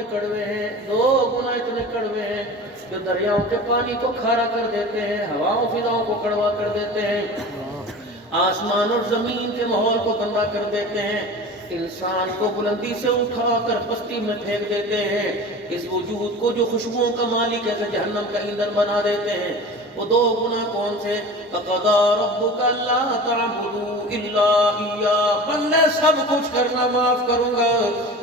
اتنے کڑوے ہیں، 2 گناہ اتنے کڑوے ہیں جو دریاؤں کے پانی کو کھارا کر دیتے ہیں، ہواؤں فضاؤں کو کڑوا کر دیتے ہیں، آسمان اور زمین کے ماحول کو گندا کر دیتے ہیں، انسان کو بلندی سے اٹھا کر پستی میں پھینک دیتے ہیں، اس وجود کو جو خوشبوؤں کا مالک ہے جہنم کا ایندھن بنا دیتے ہیں۔ وہ 2 گناہ کون سے؟ فَقَضَىٰ رَبُّكَ أَلَّا تَعْبُدُوا إِلَّا إِيَّاهُ، بندے سب کچھ کرنا معاف کروں گا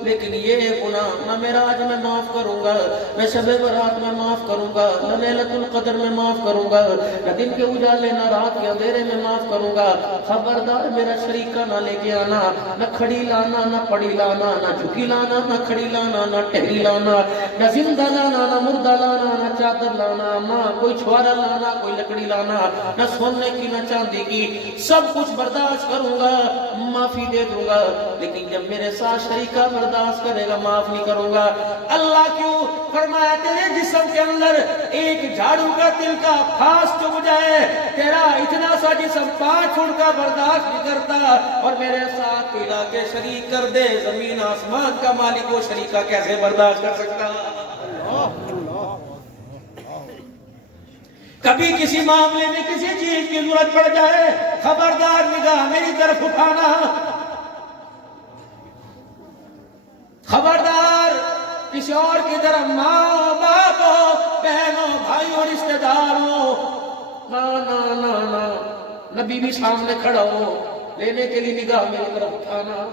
لیکن یہ گناہ نہ معراج میں معاف کروں گا، نہ شب برات میں معاف کروں گا، نہ لیلۃ القدر میں معاف کروں گا، نہ دن کے اجالے نہ رات کے اندھیرے میں معاف کروں گا۔ خبردار میرا شریکہ نہ لے کے آنا، نہ کھڑی لانا نہ پڑی لانا، نہ جھکی لانا نہ کھڑی لانا، نہ ٹہری لانا، نہ زندہ لانا نہ مردہ لانا، نہ چادر لانا، نہ کوئی چھوارا لانا کوئی لکڑی لانا، نہ سونے کی نہ چاندی کی، سب کچھ برداشت کروں گا، معافی دے دوں گا، لیکن جب میرے ساتھ شریکہ برداشت کرے گا معاف نہیں کروں گا۔ اللہ کیوں؟ فرمایا تیرے جسم کے اندر ایک جھاڑو کا تل کا پھاس چبھ جائے، تیرا اتنا سا جسم 5 فٹ کا برداشت نہیں کرتا، اور میرے ساتھ ملا کے شریک کر دے، زمین آسمان کا مالک وہ شریکہ کیسے برداشت کر سکتا؟ کبھی کسی معاملے میں کسی چیز کی ضرورت پڑ جائے، خبردار نگاہ میری طرف اٹھانا، خبردار کسی اور کی طرف، ماں باپ بہنوں بھائیوں رشتہ داروں، نا نا نا نا، نبی بھی سامنے کھڑا ہو لینے کے لیے نگاہ میری طرف اٹھانا۔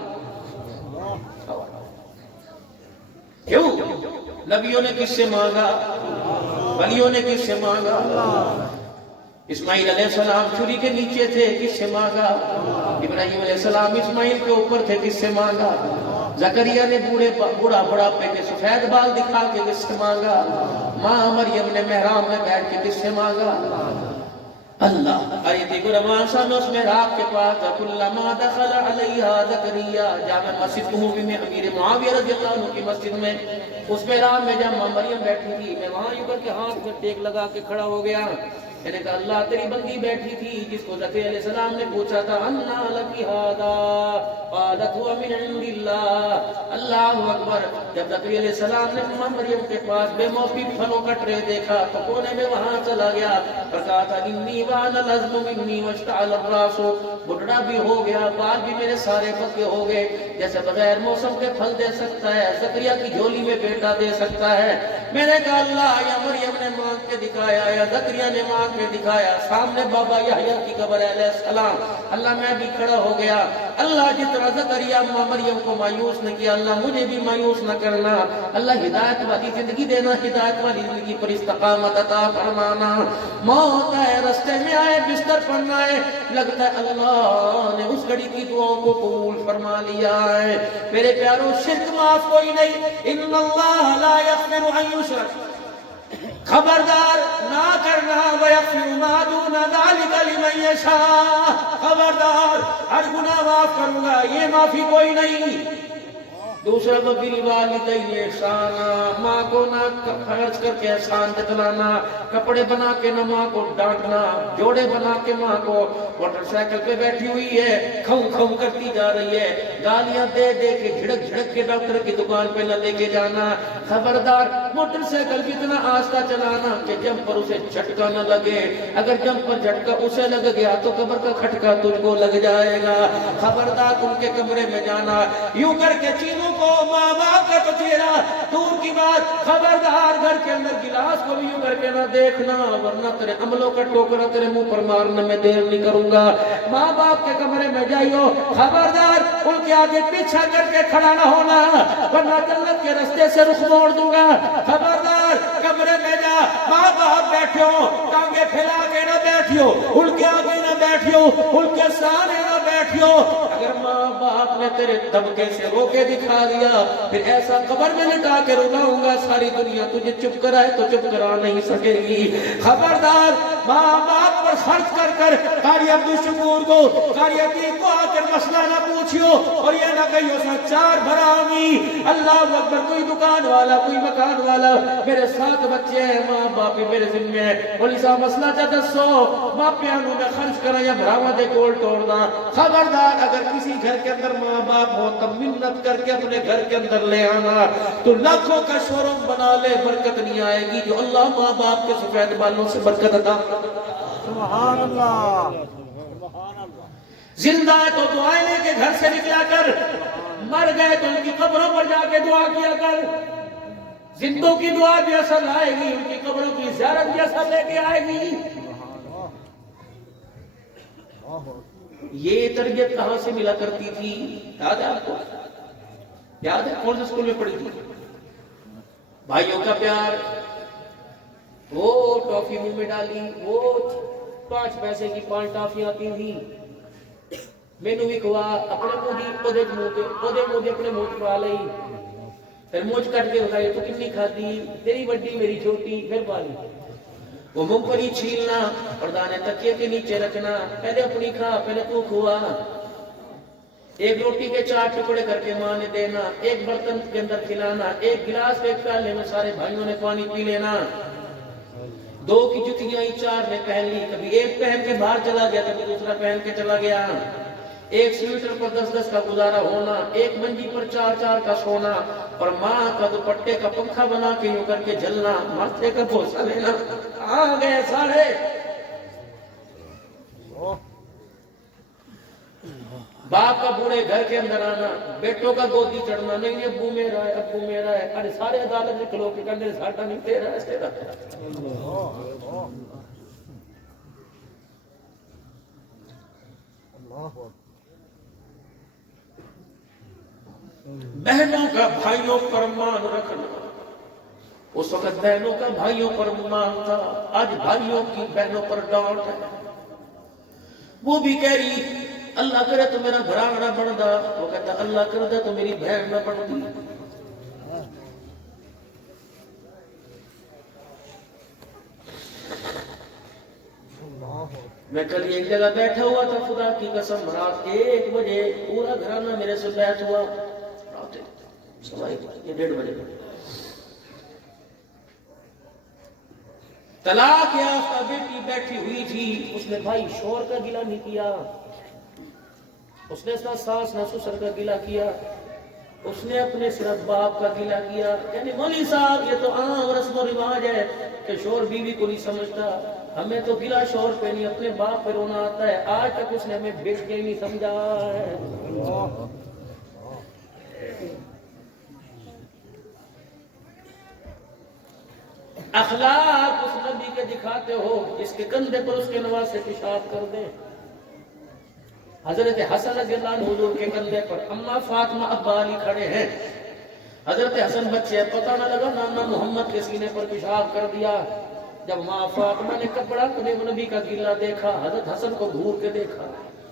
کیوں؟ نبیوں نے کس سے مانگا؟ ولیوں نے کس سے مانگا؟ اسماعیل علیہ السلام چھری کے نیچے تھے، کس سے مانگا؟ ابراہیم علیہ السلام اسماعیل کے اوپر تھے، کس سے مانگا؟ زکریا نے بوڑھا بڑھاپے کے سفید بال دکھا کے کس سے مانگا؟ ماں مریم نے محراب میں بیٹھ کے کس سے مانگا؟ اللہ آیت قرآن سامنے اس محراب کے پاس کلما دخل علیہا زکریا، جامع مسجد قومی میں امیر معاویہ رضی اللہ عنہ کی مسجد میں اس محراب میں جب ماں مریم بیٹھی تھی، میں وہاں یوں کر کے ہاتھ میں ٹیک لگا کے کھڑا ہو گیا، میں نے کہا اللہ تیری بندی بیٹھی تھی جس کو زکریا علیہ السلام نے پوچھا تھا انا لکی ھذا قالت هو من عند اللہ، اللہ اکبر۔ جب زکریا علیہ السلام نے ماں مریم کے پاس بے موقع پھلوں کا ٹرے دیکھا تو کونے میں وہاں چلا گیا اور کہا تھا انی وان العظم منی واشتعل الراس، بڑھڑا بھی ہو گیا، بال بھی میرے سارے پکے ہو گئے، جیسے بغیر موسم کے پھل دے سکتا ہے زکریا کی جھولی میں بیٹا دے سکتا ہے۔ میں نے کہا اللہ یا مریم نے مانگ کے دکھایا یا زکریا نے مانگ کے دکھایا، سامنے بابا یحییٰ کی قبر ہے علیہ السلام، اللہ میں بھی کھڑا ہو گیا، اللہ جس طرح زکریا ماں مریم کو مایوس نہ کیا، اللہ مجھے بھی مایوس نہ کرنا، اللہ ہدایت والی زندگی دینا، ہدایت والی زندگی پر استقامت عطا فرمانا، موت ہے رستے میں آئے بستر پر نہ آئے، لگتا ہے اللہ نے اس گھڑی کی دعاؤں کو قبول فرما لیا ہے۔ میرے پیاروں شرک معاف کوئی نہیں، ان اللہ لا یغفر ان یشرک، خبردار نہ کرنا، وَيَغْفِرُ مَا دُونَ ذَلِكَ لِمَن يَشَاءُ، خبردار ہر گناہ معاف کروں گا، یہ معافی کوئی نہیں۔ دوسرا وَبِالْوَالِدَيْنِ احسانا، ماں کو نہ خرچ کر کے احسان دکھلانا، کپڑے بنا کے نہ ماں کو ڈانٹنا، جوڑے بنا کے ماں کو موٹر سائیکل پہ بیٹھی ہوئی ہے کھوں کھوں کرتی جا رہی ہے، گالیاں دے دے کے جھڑک جھڑک کے ڈاکٹر کی دکان پہ نہ لے کے جانا، خبردار موٹر سائیکل بھی اتنا آہستہ چلانا کہ جب پر اسے جھٹکا نہ لگے، اگر جب پر جھٹکا اسے لگ گیا تو قبر کا کھٹکا تجھ کو لگ جائے گا، خبردار ان کے کمرے میں جانا، یوں کر کے چینوں کو ماں باپ کا تو چہرہ دور کی بات، خبردار گھر کے اندر گلاس کو بھی یوں کر کے نہ دیکھنا ورنہ تیرے عملوں کا ٹوکرا تیرے منہ پر مارنے میں دیر نہیں کروں گا۔ ماں باپ کے کمرے میں جائیو، خبردار ان کے آگے پیچھا کر کے کھڑا نہ ہونا ورنہ جنت کے رستے سے رخ موڑ دوں گا، خبردار کمرے میں جا، ماں باپ بیٹھے ہو ٹانگیں پھیلا کے نہ بیٹھیو، ان کے آگے نہ بیٹھیو، ان کے سامنے نہ بیٹھیو، اگر ماں باپ نے تیرے دبکے سے رو کے دکھا دیا پھر ایسا قبر میں لٹا کے رلاؤں گا ساری دنیا تجھے چپ کرائے تو چپ کرا نہیں سکے گی، خبردار ماں باپ پر خرچ کر کر قاری عبدالشکور کو قاری عتیق کو آ کر مسئلہ نہ پوچھیو اور یہ نہ کہیو سا چار بھرامی، اللہ اکبر، کوئی دکان والا کوئی مکان والا میرے 7 بچے ہیں، ماں باپ میرے ذمہ ہے، بولی سا مسئلہ چا دسو ماں پیانوں میں خرچ کرا یا بھراواں دے کول توڑنا، خبردار اگر کسی گھر کے اندر ماں باپ ہو تب منت کر کے اپنے گھر کے اندر لے آنا، تو لاکھوں کا شور بنا لے برکت نہیں آئے گی جو اللہ ماں باپ کے سفید بالوں سے برکت عطا فرمائے۔ سبحان اللہ، زندہ ہے تو دعائیں لے کے گھر سے نکلا کر، مر گئے تو ان کی قبروں پر جا کے دعا کیا کر۔ زندوں کی دعا بھی اثر آئے گی، ان کی قبروں کی زیارت بھی اثر لے کے آئے گی۔ یہ تربیت کہاں سے ملا کرتی تھی؟ یاد ہے آپ کو؟ یاد ہے کون سے اسکول میں پڑھی تھی؟ بھائیوں کا پیار، وہ ٹافی منہ میں ڈالی، وہ 5 پیسے کی 5 ٹافیاں آتی تھی، مینو بھی کھوا اپنے منہ دی پودے منہ دی اپنے منہ پا لئی، پھر مونچھ کٹ کے بتائی تو کتنی کھاتی، تیری بڑی میری چھوٹی، پھر پالی۔ وہ مونگ پھلی چھیلنا اور دانے تکیے کے نیچے رکھنا، پہلے اپنی کھا پہلے تو کھوا۔ ایک روٹی کے 4 ٹکڑے کر کے ماں نے دینا، ایک برتن کے اندر کھلانا، ایک گلاس پہ پیالے میں سارے بھائیوں نے پانی پی لینا۔ 2 کی جتیاں ہی 4 نے پہن لی، کبھی ایک پہن کے باہر چلا گیا، کبھی دوسرا پہن کے چلا گیا۔ ایک سویٹر پر 10-10 کا گزارا ہونا، ایک منجی پر 4-4 کا سونا، اور ماں کا دوپٹے کا پنکھا بنا کے یوں کر کے جلنا، ماتھے کا بوسہ لینا۔ آ گئے سارے باپ کا بوڑھے گھر کے اندر آنا، بیٹوں کا گودی چڑھنا، نہیں ابو میرا ہے، ابو میرا ہے، ارے سارے عدالت میں کھلو کے کندھے ساٹا نہیں تیرا ہے، تیرا ہے۔ بہنوں کا بھائیوں پر مان رکھنا، اس وقت بہنوں کا بھائیوں پر مان تھا، آج بھائیوں کی بہنوں پر ڈانٹ ہے۔ وہ بھی کہہ رہی اللہ کرے تو میرا بھرا نہ بندا، وہ کہتا اللہ کر دے تو میری بہن نہ بندی۔ میں کل ایک جگہ بیٹھا ہوا تھا، خدا کی قسم رات 1 بجے پورا گھرانہ میرے سے بیٹھ ہوا، رات 1:30 بجے طلاق یافتہ بیٹی بیٹھی ہوئی تھی، اس نے بھائی شوہر کا گلہ نہیں کیا، اس نے اپنا ساس نہ سسر کا گلہ کیا، اس نے اپنے صرف باپ کا گلہ کیا۔ یعنی مولوی صاحب یہ تو عام رسم و رواج ہے کہ شوہر بیوی کو نہیں سمجھتا، ہمیں تو گلہ شوہر پہ نہیں اپنے باپ پہ رونا آتا ہے، آج تک اس نے ہمیں بیچ کے نہیں سمجھا ہے۔ اخلاق اس نبی کے دکھاتے ہو جس کے کندھے پر اس کے نواسے پیشاب کر دیں۔ حضرت حسن رضی اللہ عنہ حضور کے کندھے پر، اماں فاطمہ ابا علی کھڑے ہیں، حضرت حسن بچے پتہ نہ لگا نانا محمد کے سینے پر پیشاب کر دیا۔ جب ماں فاطمہ نے کپڑا نبی کا گیلا دیکھا، حضرت حسن کو گھور کے دیکھا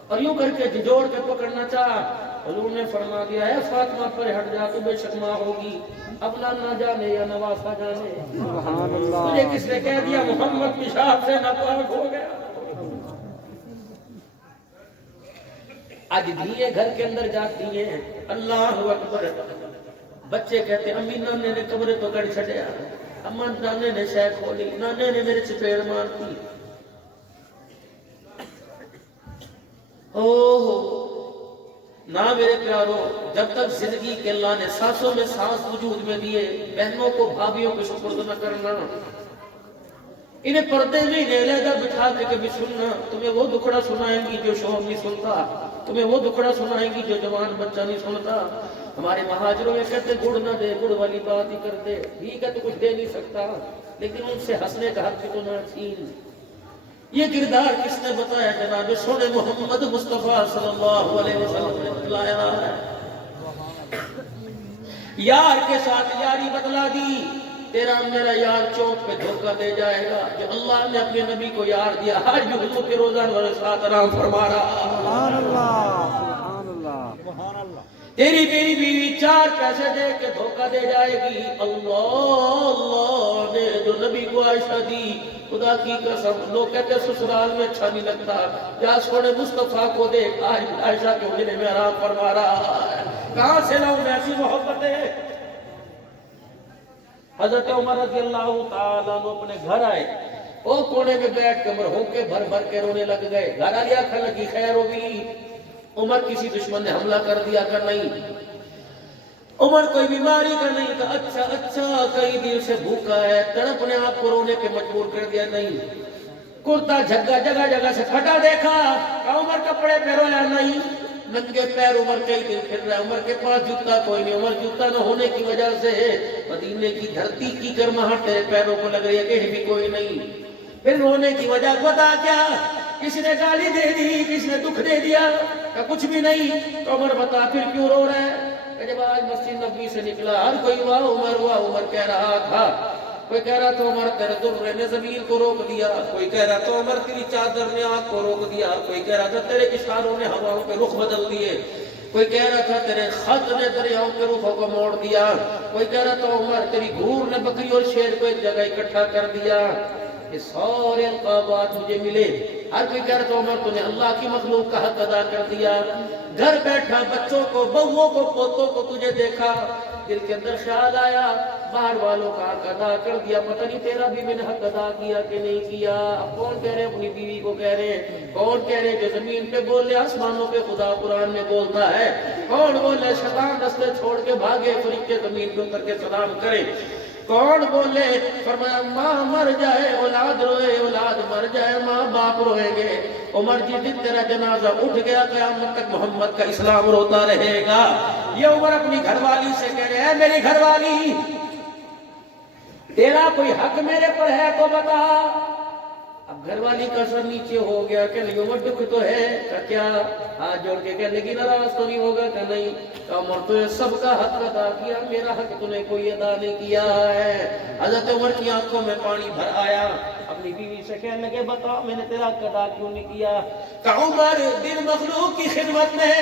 اور یوں کر کے جھجوڑ کے پکڑنا چاہا، حضور نے فرما دیا ہے فاطمہ پر ہٹ جا، تو بے شک ماں ہوگی، اپنا نہ جانے یا نواسا جانے۔ سبحان اللہ، تجھے کس نے کہہ دیا محمد پیشاب سے ناپاک ہو گیا؟ آج دھیے گھر کے اندر جاتی ہیں، اللہ اکبر، بچے کہتے ہیں امی نانے نے قبر تو کر چھڑیا، اما نانے نے شے کھولی، نانے نے میرے چپیڑ مارتی۔ نہ میرے پیارو، جب تک زندگی کے اللہ نے سانسوں میں سانس وجود میں دیے، بہنوں کو بھابھیوں کے سپرد نہ کرنا، انہیں پردے میں علیحدہ بٹھا کے کبھی سننا، تمہیں وہ دکھڑا سنائیں گی جو شوہر نہیں سنتا، تمہیں وہ دکھڑا سنائیں گی جو جوان بچہ نہیں سنتا۔ ہمارے مہاجروں میں کہتے گڑ نہ دے، گڑ والی بات ہی کر دے، ٹھیک ہے تو کچھ دے نہیں سکتا لیکن ان سے ہنسنے کا حق تو نہ چھین۔ یہ کردار کس نے بتایا؟ جناب سونے محمد مصطفیٰ صلی اللہ علیہ وسلم نے بتلایا ہے۔ یار کے ساتھ یاری بدلا دی، تیرا میرا یار چوک پہ دھوکہ دے جائے گا، جو اللہ نے اپنے نبی کو یار دیا، آج بھی حضور کے روزہ والے ساتھ آرام فرما رہا۔ سبحان اللہ، سبحان اللہ، سبحان اللہ۔ تیری میری بیوی 4 پیسے دے کے دھوکہ دے جائے گی، اللہ نے جو نبی کو عائشہ دی، خدا کی قسم لوگ کہتے سسرال میں اچھا نہیں لگتا، یا سونے مصطفیٰ کو دیکھ، آج عائشہ کے حجرے میں آرام فرما رہا ہے۔ کہاں سے لاؤں میں ایسی محبتیں؟ حضرت عمر رضی اللہ تعالیٰ عنہ اپنے گھر آئے، وہ کونے میں بیٹھ کے مرہوں کے بھر بھر کے رونے لگ گئے، گھر آلیا کھل لگی خیر ہوگی، عمر کسی دشمن نے حملہ کر دیا کہ نہیں؟ عمر کوئی بیماری کا نہیں کہ اچھا کئی دن سے بھوکا ہے، تڑپنے آپ کو رونے پہ مجبور کر دیا نہیں؟ کرتا جھگا جگہ جگہ سے پھٹا دیکھا کہ عمر کپڑے پہ رویا نہیں؟ ننگے پیر عمر کئی دن پھر رہا ہے، عمر کے پاس جوتا کوئی نہیں، عمر جوتا نہ ہونے کی وجہ سے مدینے کی دھرتی کی گرماہٹ تیرے پیروں کو لگ رہی ہے، کہیں بھی کوئی نہیں۔ پھر رونے کی وجہ بتا کیا؟ کس نے گالی دے دی، کس نے دکھ دے دیا کہ کچھ بھی نہیں؟ تو عمر بتا پھر کیوں رو رہا ہے؟ کہ جب آج مسجد نبوی سے نکلا ہر کوئی واہ عمر کہہ رہا تھا، کوئی کہہ رہا تو عمر تیرے در نے زمین کو روک دیا، کوئی کہہ رہا تو عمر تیری چادر نے آنکھ کو روک دیا، کوئی کہہ رہا تھا تیرے اشاروں نے ہواؤں کے رخ بدل دیے، کوئی کہہ رہا تھا تیرے خط نے دریاؤں کے رخوں کو موڑ دیا، کوئی کہہ رہا تو عمر تیری گھور نے بکری اور شیر کو ایک جگہ اکٹھا کر دیا۔ یہ سارے القابات مجھے ملے۔ ہر کوئی کہہ رہا تو عمر تو نے اللہ کی مخلوق کا حق ادا کر دیا۔ گھر بیٹھا بچوں کو، بہووں کو، پوتوں کو تجھے دیکھا، دل کے اندر خیال آیا باہر والوں کا حق ادا کر دیا، پتہ نہیں تیرا بھی میں نے حق ادا کیا کہ نہیں کیا۔ اب کون کہہ رہے اپنی بیوی کو کہہ رہے ہیں، کون کہہ رہے جو زمین پہ بول رہے آسمانوں پہ خدا قرآن میں بولتا ہے، کون بولے شیطان رستے چھوڑ کے بھاگے فرشتے زمین پہ اتر کے سلام کرے، کون بولے فرمایا ماں مر جائے اولاد روئے، اولاد مر جائے ماں باپ روئیں گے۔ عمر جی دن تیرا جنازہ اٹھ گیا قیامت تک محمد کا اسلام روتا رہے گا۔ یہ عمر اپنی گھر والی سے کہہ رہے ہیں میری گھر والی تیرا کوئی حق میرے پر ہے تو بتا۔ اب گھر والی کا سر نیچے ہو گیا کہ نہیں عمر دکھ تو ہے کہ کیا؟ ہاتھ جوڑ کے کہنے کی ناراض تو نہیں ہوگا کہ نہیں؟ کہ عمر تو نے سب کا حق ادا کیا، میرا حق تو نے کوئی ادا نہیں کیا ہے۔ حضرت عمر کی آنکھوں میں پانی بھر آیا، اپنی بیوی سے کہنے لگے بتا میں نے تیرا حق ادا کیوں نہیں کیا؟ کہ عمر دن مخلوق کی خدمت میں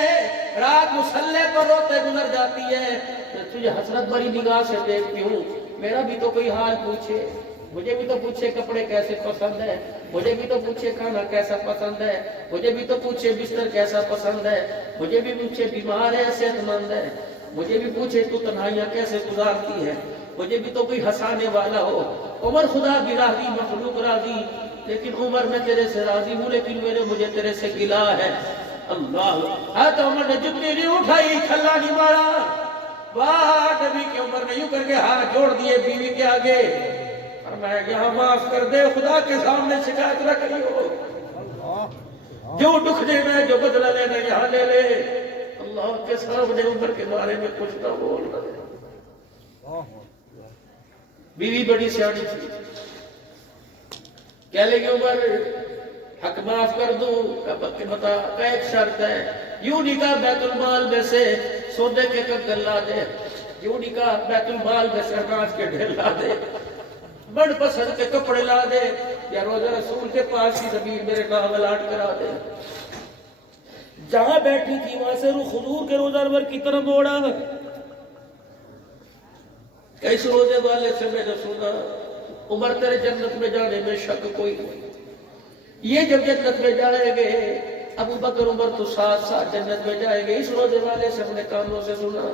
رات مصلے پر روتے گزر جاتی ہے، میں تجھے حسرت بھری نگاہ سے دیکھتی ہوں، میرا بھی تو کوئی حال پوچھے، مجھے بھی تو پوچھے کپڑے کیسے پسند ہے، مجھے بھی تو پوچھے کھانا کیسا پسند ہے، مجھے بھی تو پوچھے بستر کیسا پسند ہے، مجھے بھی پوچھے بیمار ہے صحت مند ہے، مجھے بھی پوچھے تو تنہائیاں کیسے گزارتی ہے، مجھے بھی تو کوئی ہنسانے والا ہو۔ عمر خدا بھی راضی مخلوق راضی، لیکن عمر میں تیرے سے راضی ہوں لیکن مجھے تیرے سے گلا ہے۔ اللہ ہاتھ عمر نے جتنی نہیں اٹھائی کھلا نہیں مارا، واہ نبی کی عمر نے یوں کر کے ہاتھ جوڑ دیے بیوی کے آگے، فرمایا یہاں معاف کر دے، خدا کے سامنے شکایت نہ کری ہو، جو دکھ دینا ہے جو بدلہ لینا ہے یہاں لے لے، اللہ کے سامنے عمر کے بارے میں کچھ نہ بول رہے۔ بیوی بڑی سیاڑی تھی، کہہ لے گی عمر حق معاف کر دوں کہ بتا کہ ایک شرط ہے، یوں نہیں کہا بیت المال میں سے سونے کے کنگن لا دے، یوں نہیں کہا بیت المال میں سے اناج کے ڈھیر لا دے، بڑ پسند کے کپڑے لا دے، یا روزہ رسول کے پاس ہی زمین میرے نام الاٹ کرا دے۔ جہاں بیٹھی تھی وہاں سے رخ حضور کے روزہ انور کی طرف موڑا، اس روزے والے سے میں نے سنا عمر تیرے جنت میں جانے میں شک کوئی نہیں، یہ جب جنت میں جائیں گے ابو بکر عمر تو ساتھ ساتھ جنت میں جائیں گے۔ اس روزے والے سے اپنے کانوں سے سنا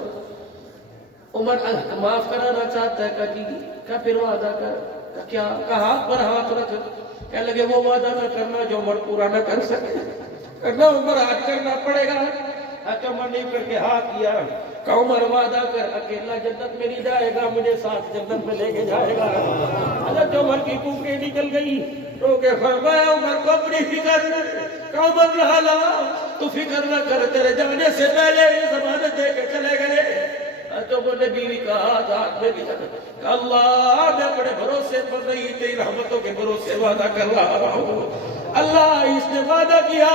عمر معاف کرانا چاہتا ہے کہ جی کیا پھر وعدہ کر، کیا ہاتھ پر ہاتھ رکھ، کہنے لگے وہ وعدہ نہ کرنا جو عمر پورا نہ کر سکے، کرنا عمر ہاتھ کرنا پڑے گا۔ عمر نہیں کر کے ہاتھ کیا کہ عمر وعدہ کر اکیلا جنت میں نہیں جائے گا، مجھے ساتھ جنت میں لے کے جائے گا۔ حضرت عمر کی پھونکیں نکل گئی، تو کہ فرمایا عمر کو اپنی فکر کہ عمر رہا تو فکر نہ کر، تیرے جانے سے پہلے ضمانت دے کے چلے گئے۔ عمر نے بیوی کا ہاتھ میں بھی کہ اللہ میں اپنے بھروسے پر نہیں تیری رحمتوں کے بھروسے وعدہ کر رہا ہوں، اللہ اس نے وعدہ کیا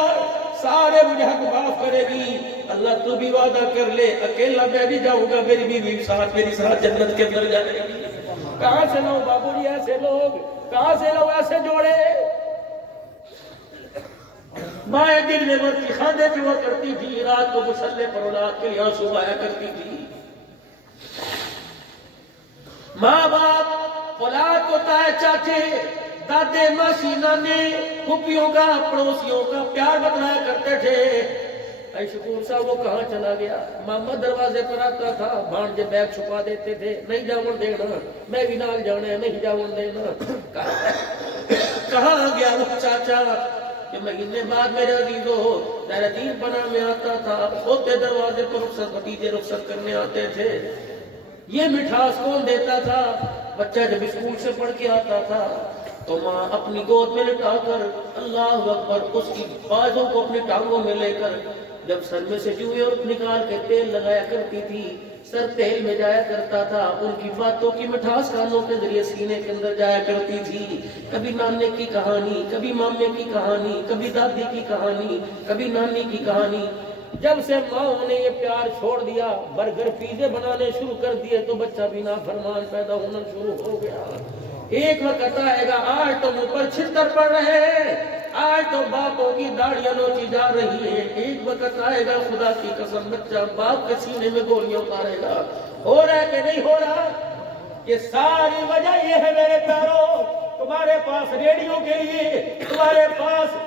سارے مجھے حق معاف کرے گی، اللہ تو بھی وعدہ کر لے اکیلا میں بھی جاؤں گا، میری بیوی ساتھ میری ساتھ جنت کے اندر جائے گی۔ کہاں سے لو بابو جی ایسے لوگ، کہاں سے لو ایسے جوڑے؟ مائیں دل میں مرتی خاندے کی وہ کرتی تھی، رات کو مسلح پر اولاد کے لیے آنسو آیا کرتی تھی۔ ماں باپ اولاد کو تائے چاچے دادے ماسی نانے پھوپھیوں کا پڑوسیوں کا پیار بتلایا کرتے تھے۔ اے شکور صاحب وہ کہاں چلا گیا؟ ماما دروازے پر آتا تھا، بھانجے بیگ چھپا دیتے تھے، نہیں جاؤں دینا، میں بھی نال جانا ہے، نہیں جاؤں دینا۔ کہاں گیا وہ چاچا؟ کہ مہینے بعد میرے عزیزو زہر الدین پناہ میں آتا تھا، ہوتے دروازے پر رخصت بھتیجے رخصت کرنے آتے تھے. یہ مٹھاس کون دیتا تھا؟ بچہ جب اسکول سے پڑھ کے آتا تھا تو ماں اپنی گود میں لٹا کر اللہ اکبر اس کی بازوں کو اپنی ٹانگوں میں لے کر جب سر میں سے جوئے اور نکال کے تیل لگایا کرتی تھی، سر تیل میں جایا کرتا تھا، ان کی باتوں کی مٹھاس کانوں کے ذریعے سینے کے اندر جایا کرتی تھی. کبھی نانے کی کہانی، کبھی مامے کی کہانی، کبھی دادی کی کہانی، کبھی نانی کی کہانی. جب سے ماں نے یہ پیار چھوڑ دیا، برگر پیزے بنانے شروع کر دیے تو بچہ بھی نافرمان پیدا ہونا شروع ہو گیا. ایک وقت آئے گا آج تو منہ پر چھتر پڑ رہے ہیں، آج تو باپوں کی داڑیاں نوچی جا رہی ہیں. ایک وقت آئے گا خدا کی قسم بچہ باپ کے سینے میں گولیاں اتارے گا. ہو رہا ہے کہ نہیں ہو رہا؟ یہ ساری وجہ یہ ہے میرے پیاروں، تمہارے پاس ریڈیو کے لیے، تمہارے پاس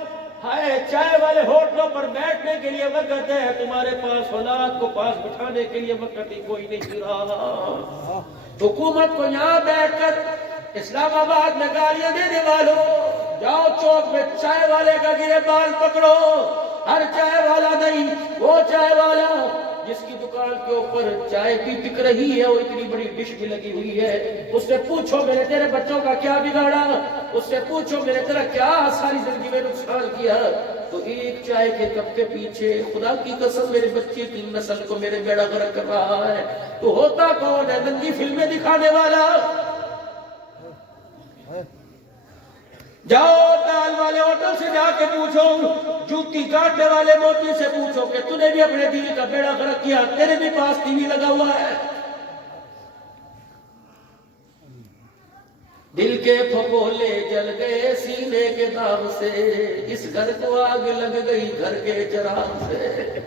چائے والے ہوٹلوں پر بیٹھنے کے لیے وقت ہے، تمہارے پاس اولاد کو پاس بٹھانے کے لیے وقت ہی کوئی نہیں رہا. حکومت کو یہاں بیٹھ کر اسلام آباد میں گالیاں دینے والوں، جاؤ چوک میں چائے والے کا گریبان پکڑو. ہر چائے والا نہیں، وہ چائے والا جس کی دکان کے اوپر چائے بھی بک رہی ہے اور اتنی بڑی ڈش بھی لگی ہوئی ہے، اس سے پوچھو میں نے تیرے بچوں کا کیا بگاڑا، اس سے پوچھو میں نے تیرا کیا ساری زندگی میں نقصان کیا. تو ایک چائے کے کپ کے پیچھے خدا کی قسم میرے بچے کی نسل کو میرے بیڑا غرق کر رہا ہے. تو ہوتا کون ہے؟ ننگی فلمیں دکھانے والا. جاؤ دال والے ہوٹل سے جا کے پوچھو، جوتی کاٹنے والے موتی سے پوچھو کہ تو نے بھی اپنے دل کا بیڑا غرق کیا، تیرے بھی پاس ٹی وی لگا ہوا ہے. دل کے پھپولے جل گئے سینے کے داغ سے، اس گھر کو آگ لگ گئی گھر کے چراغ سے.